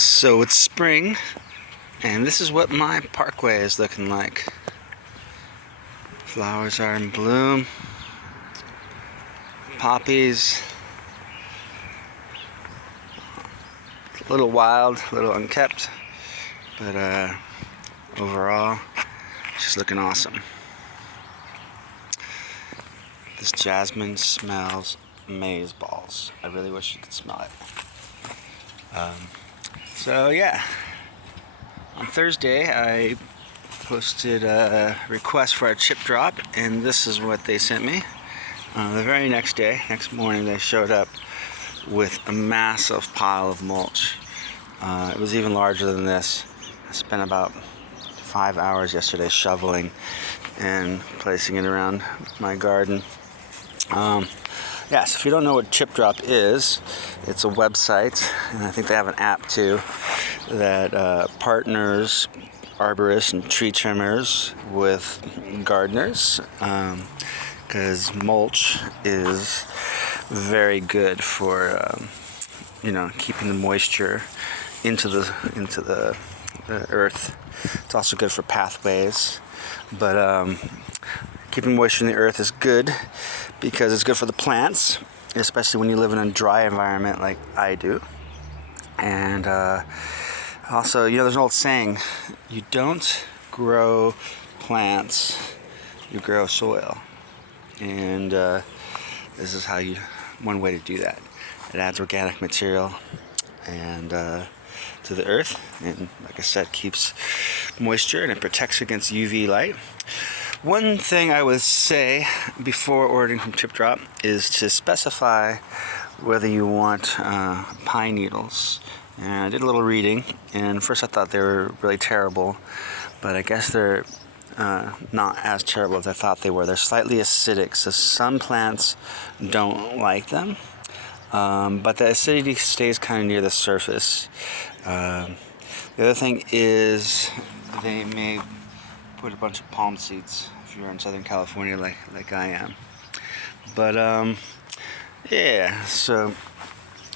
So it's spring, and this is what my parkway is looking like. Flowers are in bloom, poppies, a little wild, a little unkept, but overall, just looking awesome. This jasmine smells amaze balls. I really wish you could smell it. So yeah, on Thursday I posted a request for a chip drop, and this is what they sent me. The very next day, next morning, they showed up with a massive pile of mulch. It was even larger than this. I spent about 5 hours yesterday shoveling and placing it around my garden. Yes, if you don't know what Chip Drop is, it's a website, and I think they have an app too, that partners arborists and tree trimmers with gardeners, because mulch is very good for keeping the moisture into the earth. It's also good for pathways, but keeping moisture in the earth is good because it's good for the plants, especially when you live in a dry environment like I do. And also, there's an old saying, you don't grow plants, you grow soil. And this is one way to do that. It adds organic material and to the earth, and like I said, keeps moisture and it protects against UV light. One thing I would say before ordering from Chip Drop is to specify whether you want pine needles. And I did a little reading, and first I thought they were really terrible, but I guess they're not as terrible as I thought they were. They're slightly acidic, so some plants don't like them, but the acidity stays kind of near the surface. The other thing is they may put a bunch of palm seeds if you're in Southern California like I am. But yeah, so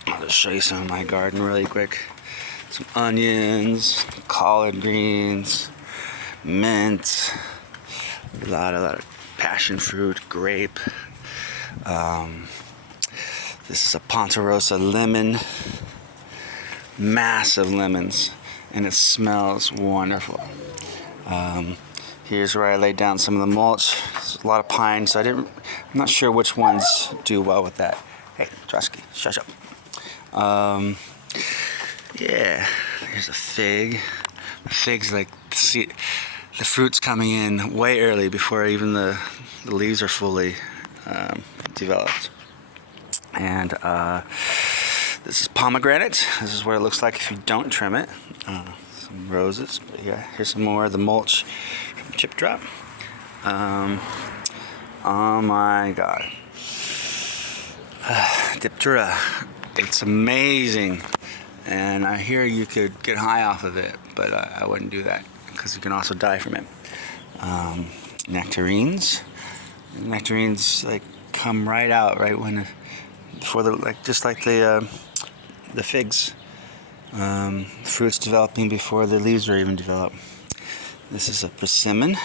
I'll just show you some of my garden really quick. Some onions, collard greens, mint, a lot of passion fruit, grape. This is a Ponderosa lemon, massive lemons, and it smells wonderful. Here's where I laid down some of the mulch. There's a lot of pine, so I'm not sure which ones do well with that. Hey, Trusky, shush up. Yeah, here's a fig. The fig's the fruit's coming in way early before even the leaves are fully developed. And this is pomegranate. This is what it looks like if you don't trim it. Some roses. But yeah, here's some more of the mulch from Chip Drop. Oh my God. Diptera. It's amazing. And I hear you could get high off of it, but I wouldn't do that because you can also die from it. Nectarines. Nectarines come right out right when just like the figs. Fruits developing before the leaves are even developed. This is a persimmon.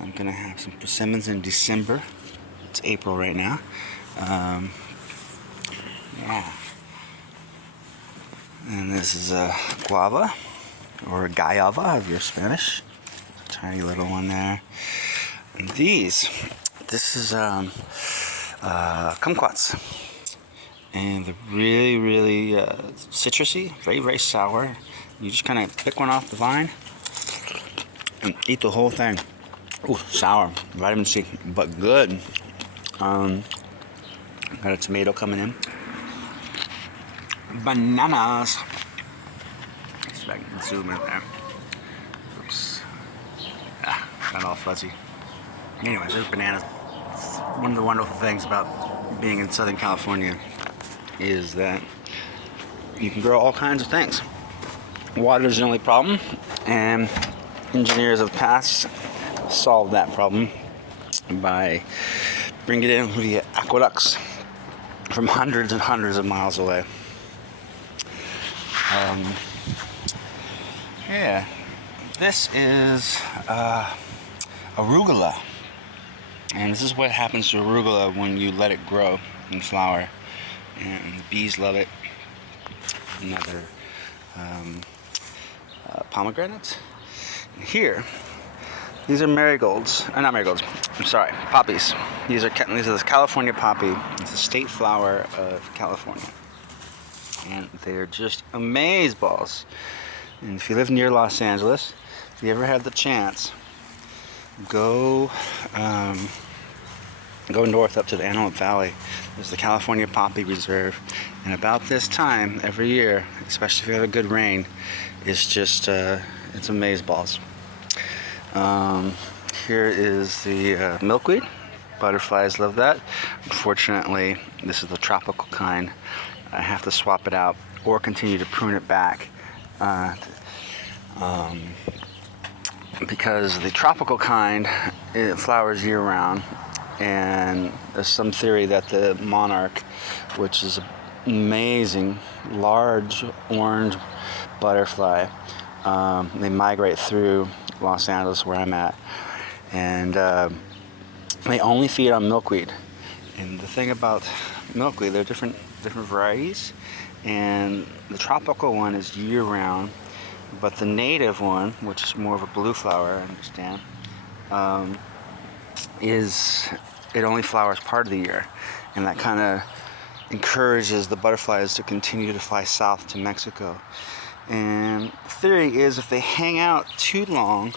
I'm gonna have some persimmons in December. It's April right now. Yeah. And this is a guava, or a guayaba if you're Spanish. A tiny little one there. And this is kumquats. And they're really, really citrusy, very, very sour. You just kind of pick one off the vine and eat the whole thing. Ooh, sour, vitamin C, but good. Got a tomato coming in. Bananas. See if I can zoom in there. Oops. Got all fuzzy. Anyways, there's bananas. One of the wonderful things about being in Southern California is that you can grow all kinds of things. Water is the only problem, and engineers of past solved that problem by bringing it in via aqueducts from hundreds and hundreds of miles away. Yeah, this is arugula, and this is what happens to arugula when you let it grow and flower, and the bees love it. Another pomegranate. And here, these are marigolds, not marigolds, I'm sorry, poppies. These are this California poppy. It's a state flower of California. And they're just amazeballs. And if you live near Los Angeles, if you ever have the chance, go north up to the Antelope Valley. There's the California Poppy Reserve. And about this time every year, especially if you have a good rain, it's just, it's amazeballs. Here is the milkweed. Butterflies love that. Unfortunately, this is the tropical kind. I have to swap it out or continue to prune it back because the tropical kind, it flowers year-round, and there's some theory that the monarch, which is an amazing large orange butterfly, they migrate through Los Angeles where I'm at, and they only feed on milkweed. And the thing about milkweed, there are different varieties, and the tropical one is year-round, but the native one, which is more of a blue flower, I understand, it only flowers part of the year, and that kind of encourages the butterflies to continue to fly south to Mexico. And the theory is if they hang out too long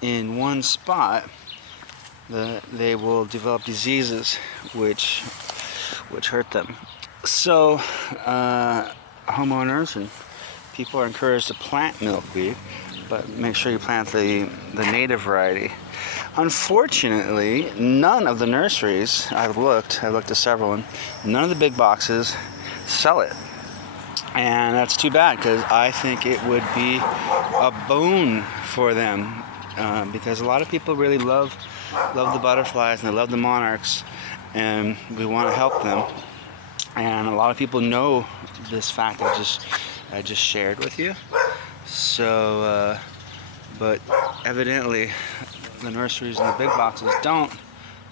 in one spot, they will develop diseases which hurt them. So homeowners and people are encouraged to plant milkweed, but make sure you plant the native variety. Unfortunately, none of the nurseries I've looked at several, and none of the big boxes sell it. And that's too bad, because I think it would be a boon for them, because a lot of people really love the butterflies and they love the monarchs, and we want to help them. And a lot of people know this fact I just shared with you. So, but evidently the nurseries and the big boxes don't,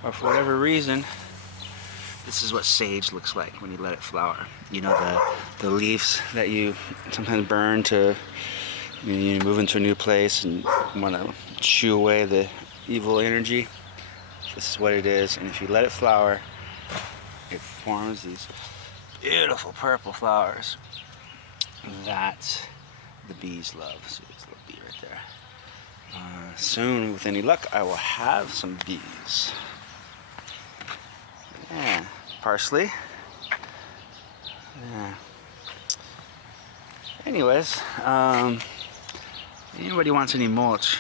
or for whatever reason. This is what sage looks like when you let it flower. You know, the leaves that you sometimes burn to, you move into a new place and want to shoo away the evil energy. This is what it is, and if you let it flower, it forms these beautiful purple flowers that the bees love. See this little bee right there. Soon, with any luck, I will have some bees. Yeah, parsley. Yeah. Anyways, anybody wants any mulch,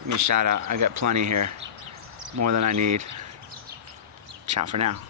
give me a shout out. I got plenty here, more than I need. Ciao for now.